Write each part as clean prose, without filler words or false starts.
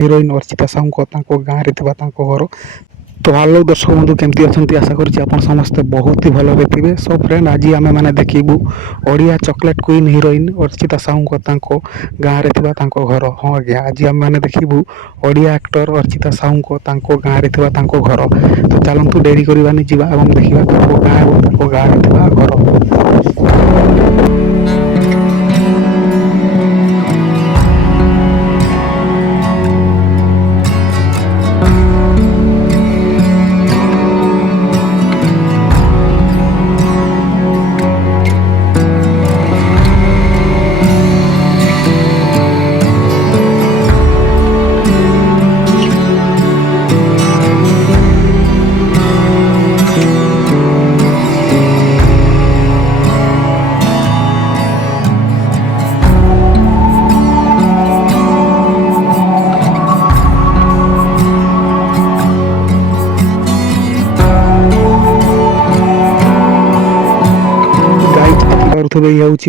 Heroine Archita Sahu गाँव में घर। तो हेलो दर्शक बंधु केमती अच्छा आशा करुँच आप समस्ते बहुत ही भल थे। सो फ्रेंड आज आम मैंने देखू Odia chocolate queen heroine Archita Sahu गाँव में घर। हाँ आज्ञा आज आम मैंने देखू ओडिया एक्टर अर्चिता साहू गाँव में घर। तो चलतु डेरी करवानी जा देखा गाँव घर।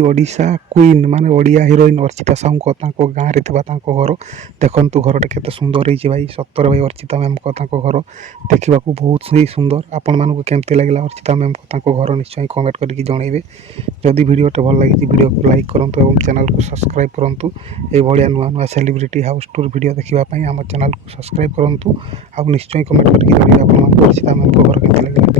ओडिशा क्वीन माने ओडिया हिरोइन अर्चिता साहू गाँव में घर। देखु घर केते सुंदर है भाई सतर भाई अर्चिता मैम घर देखा बहुत ही सुंदर। आपण मानक केमती लगे अर्चिता मैम घर निश्चय कमेंट करके जनइबे। जदि वीडियोटे भल लगी वीडियो को लाइक करूँ और चैनल को सब्सक्राइब करूँ। ये नुआ नुआ सेलिब्रिटी हाउस टूर वीडियो देखापी आम चैनल को सब्सक्राइब करूँ। निश्चय कमेंट करके जनइबे अर्चिता मैम घर केमती लगे।